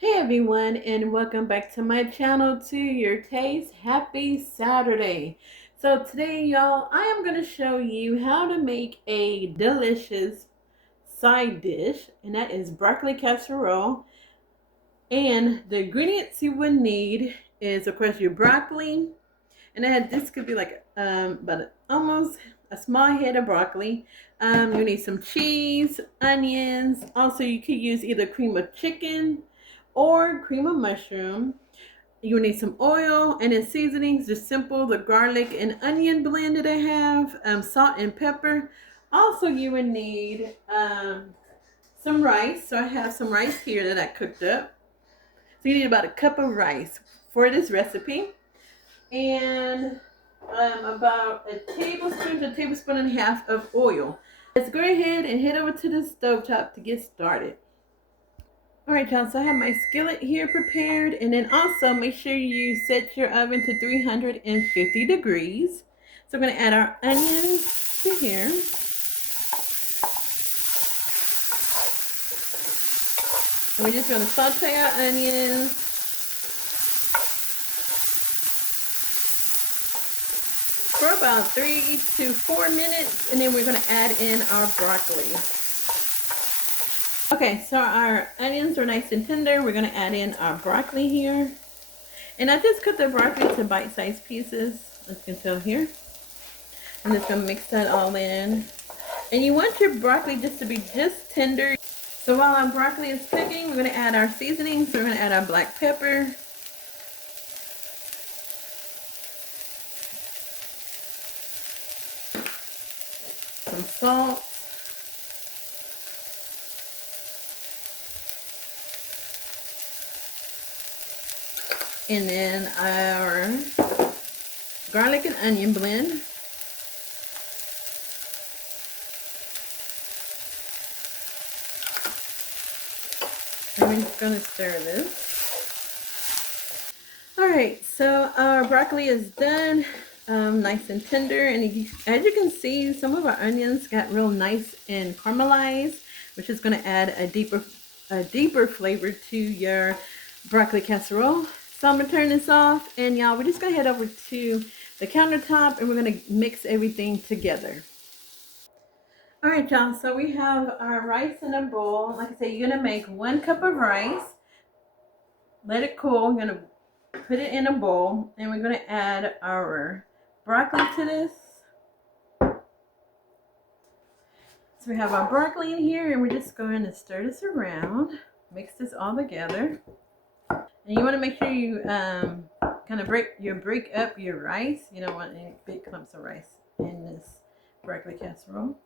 Hey everyone, and welcome back to my channel, To Your Taste. Happy Saturday. So today y'all, I am going to show you how to make a delicious side dish, and that is broccoli casserole. And the ingredients you would need is, of course, your broccoli, and this could be like about almost a small head of broccoli. You need some cheese, onions. Also, you could use either cream of chicken or cream of mushroom. You need some oil, and then seasonings, just simple, the garlic and onion blend that I have, salt and pepper. Also, you would need some rice. So I have some rice here that I cooked up. So you need about a cup of rice for this recipe. And about a tablespoon to a tablespoon and a half of oil. Let's go ahead and head over to the stovetop to get started. Alright y'all, so I have my skillet here prepared, and then also make sure you set your oven to 350 degrees. So I'm going to add our onions to here. And we're just going to saute our onions. For about 3 to 4 minutes, and then we're going to add in our broccoli. Okay, so our onions are nice and tender. We're going to add in our broccoli here. And I just cut the broccoli to bite-sized pieces, as you can tell here. I'm just going to mix that all in. And you want your broccoli just to be just tender. So while our broccoli is cooking, we're going to add our seasonings. So we're going to add our black pepper, some salt, and then our garlic and onion blend. And we're just going to stir this. Alright, so our broccoli is done, nice and tender, and as you can see, some of our onions got real nice and caramelized, which is going to add a deeper flavor to your broccoli casserole. So I'm going to turn this off, and y'all, we're just going to head over to the countertop, and we're going to mix everything together. Alright y'all, so we have our rice in a bowl. Like I said, you're going to make 1 cup of rice. Let it cool. We're going to put it in a bowl, and we're going to add our broccoli to this. So we have our broccoli in here, and we're just going to stir this around. Mix this all together. And you want to make sure you kind of break up your rice. You don't want any big clumps of rice in this broccoli casserole.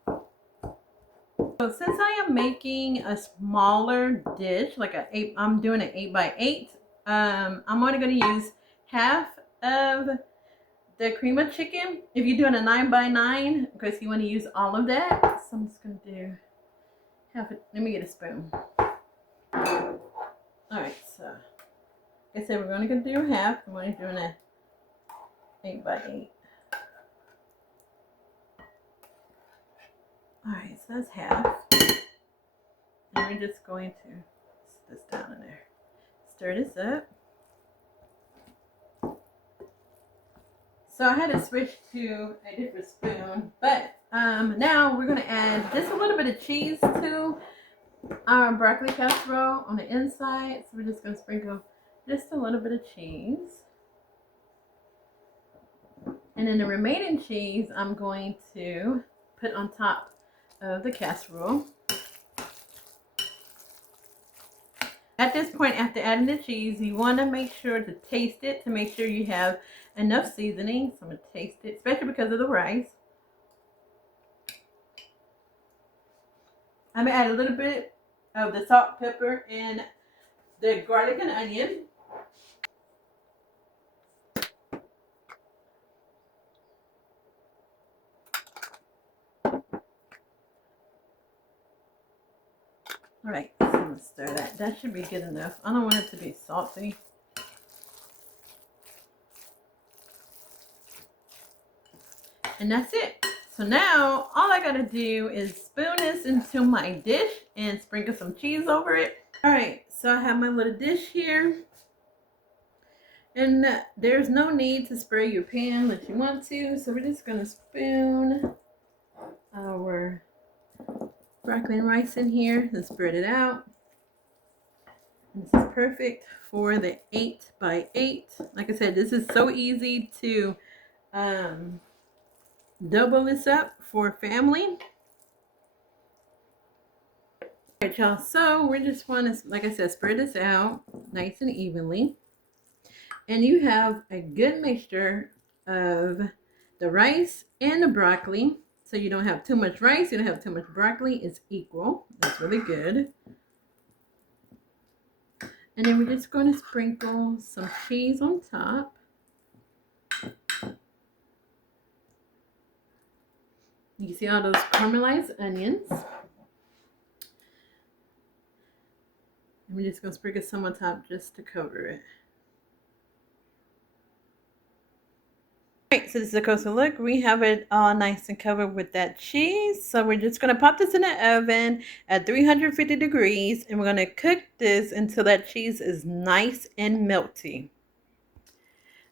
So since I am making a smaller dish, like I'm doing an 8 by 8, I'm only going to use half of the cream of chicken. If you're doing a 9 by 9, of course you want to use all of that. So I'm just going to do half it. Let me get a spoon. Alright, so like I said, we're only going to do half. I'm only doing a 8 by 8. Alright, so that's half. And we're just going to sit this down in there. Stir this up. So I had to switch to a different spoon, but now we're going to add just a little bit of cheese to our broccoli casserole on the inside. So we're just going to sprinkle just a little bit of cheese. And then the remaining cheese I'm going to put on top of the casserole. At this point, after adding the cheese, you want to make sure to taste it to make sure you have enough seasoning. So I'm going to taste it, especially because of the rice. I'm going to add a little bit of the salt, pepper, and the garlic and onion. Alright, so I'm going to stir that. That should be good enough. I don't want it to be salty. And that's it. So now all I gotta do is spoon this into my dish and sprinkle some cheese over it. Alright, So I have my little dish here. And there's no need to spray your pan unless you want to. So we're just going to spoon our broccoli and rice in here and spread it out. This is perfect for the 8x8. Like I said, this is so easy to double this up for family. Alright, y'all, so we just want to, like I said, spread this out nice and evenly. And you have a good mixture of the rice and the broccoli. So you don't have too much rice, you don't have too much broccoli. It's equal. That's really good. And then we're just going to sprinkle some cheese on top. You can see all those caramelized onions. And we're just going to sprinkle some on top just to cover it. Alright, so this is a closer look. We have it all nice and covered with that cheese. So we're just going to pop this in the oven at 350 degrees. And we're going to cook this until that cheese is nice and melty.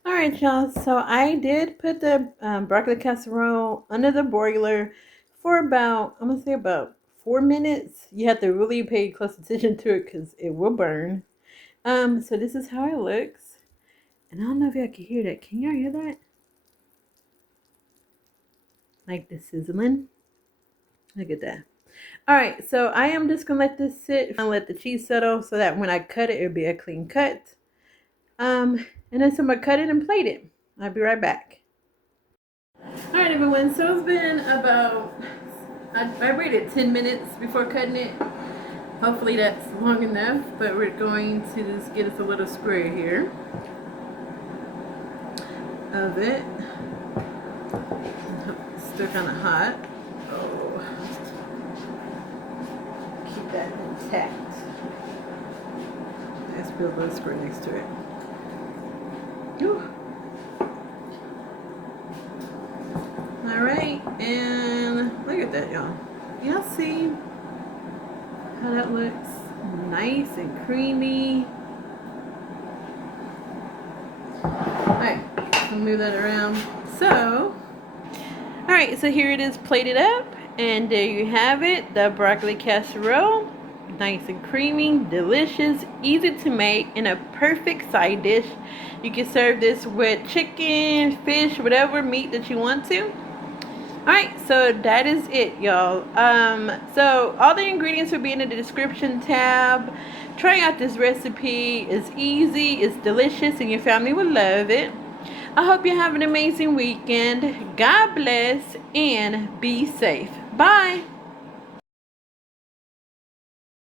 Alright, y'all. So I did put the broccoli casserole under the broiler for about, I'm going to say about 4 minutes. You have to really pay close attention to it because it will burn. So this is how it looks. And I don't know if y'all can hear that. Can y'all hear that? Like the sizzling. Look at that. Alright, so I am just going to let this sit and let the cheese settle so that when I cut it, it'll be a clean cut. And then so I'm going to cut it and plate it. I'll be right back. Alright everyone, so it's been about, I waited 10 minutes before cutting it. Hopefully that's long enough, but we're going to just get us a little square here of it. Still kind of hot. Oh, keep that intact. Let's put a little square next to it. Ooh. All right, and look at that, y'all. Y'all see how that looks? Nice and creamy. All right, we'll move that around. So. Alright, so here it is plated up, and there you have it, the broccoli casserole. Nice and creamy, delicious, easy to make, and a perfect side dish. You can serve this with chicken, fish, whatever meat that you want to. Alright, so that is it, y'all. So all the ingredients will be in the description tab. Try out this recipe. It's easy, it's delicious, and your family will love it. I hope you have an amazing weekend. God bless and be safe. Bye.